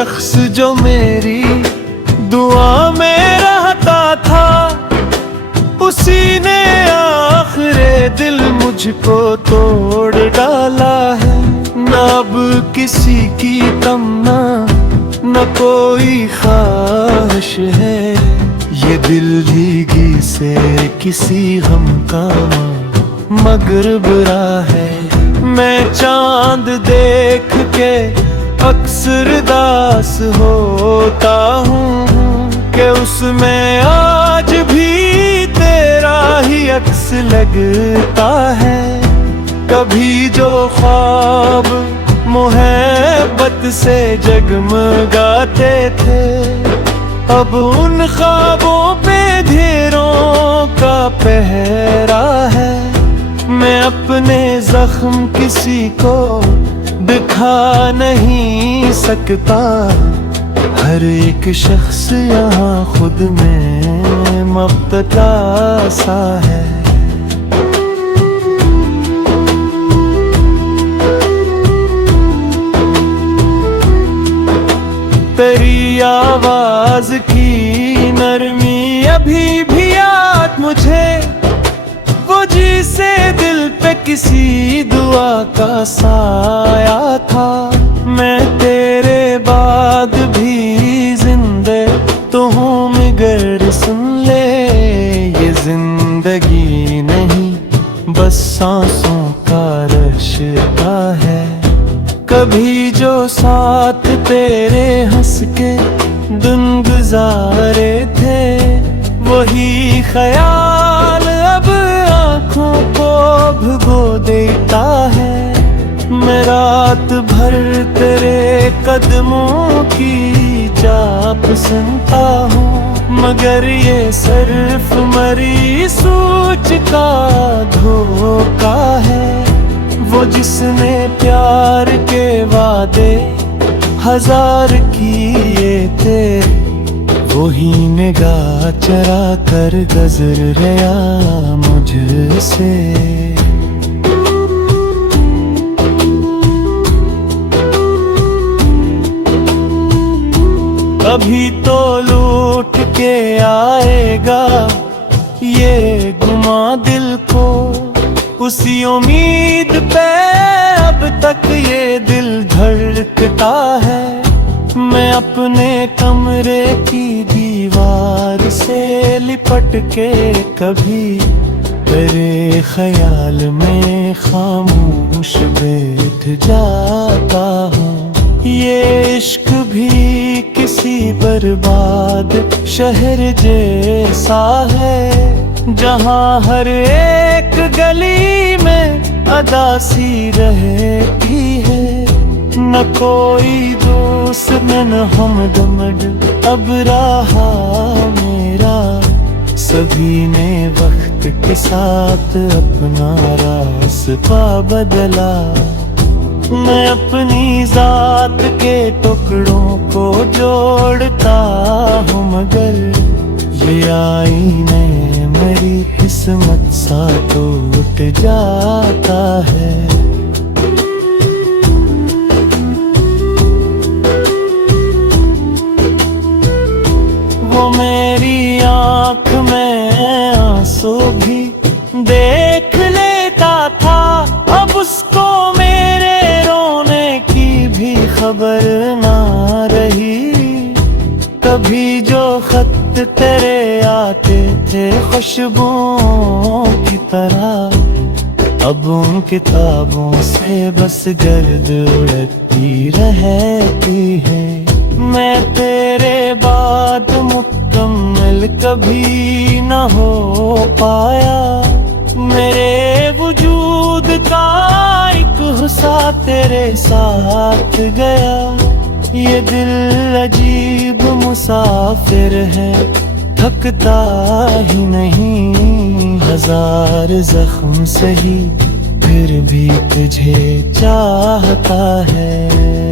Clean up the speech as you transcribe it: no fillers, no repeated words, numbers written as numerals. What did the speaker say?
शख्स जो मेरी दुआ में रहता था, उसी ने आखिरे दिल मुझको तोड़ डाला है। न अब किसी की तमन्ना, न कोई ख्वाहिश है, ये दिल भीगी से किसी गम का मगरब राह है। मैं चांद देख के अक्सर दास होता हूँ कि उसमें आज भी तेरा ही अक्स लगता है। कभी जो ख्वाब मोहब्बत से जगमगाते थे, अब उन ख्वाबों पे ढेरों का पहरा है। मैं अपने जख्म किसी को दिखा नहीं सकता, हर एक शख्स यहाँ खुद में मुब्तला सा है। तेरी आवाज की नरमी अभी भी याद मुझे, वो जिसे दिल पे किसी दुआ का साया था। मैं तेरे बाद भी जिंदे तो हूँ मगर सुन ले, ये जिंदगी नहीं बस सांसों का रिश्ता है। कभी जो साथ तेरे हंस के दिन गुजारे थे, वही ख्याल अब आँखों को भिगो देता है। मैं रात भर तेरे कदमों की चाप सुनता हूँ, मगर ये सिर्फ मरी सोच का धोखा है। वो जिसने प्यार के वादे हजार किए थे, वही निगाह चरा कर गुजर गया मुझसे। अभी तो लूट के आएगा ये गुमा दिल को, उसी उम्मीद पे अब तक ये दिल धड़कता है। मैं अपने कमरे की दीवार से लिपट के कभी तेरे ख्याल में खामोश बैठ जाता हूँ। ये इश्क भी किसी बर्बाद शहर जैसा है, जहाँ हर एक गली में अदासी रहती है। न कोई दोस्त न हमदम अब रहा मेरा, सभी ने वक्त के साथ अपना रास्ता बदला। मैं अपनी जात के टुकड़ों को जोड़ता हूँ, मगर ये आईने मेरी किस्मत सा टूट जाता है। वो मेरी आँख में आंसू भी देख लेता था, अब उसको मेरे रोने की भी खबर ना रही। कभी जो खत तेरे आते थे खुशबुओं की तरह, अब उन किताबों से बस गर्द उड़ती रहती है। मैं तेरे बाद मुकम्मल कभी न हो पाया, मेरे वजूद का एक हिस्सा तेरे साथ गया। ये दिल अजीब मुसाफिर है, थकता ही नहीं। हजार जख्म सही फिर भी तुझे चाहता है।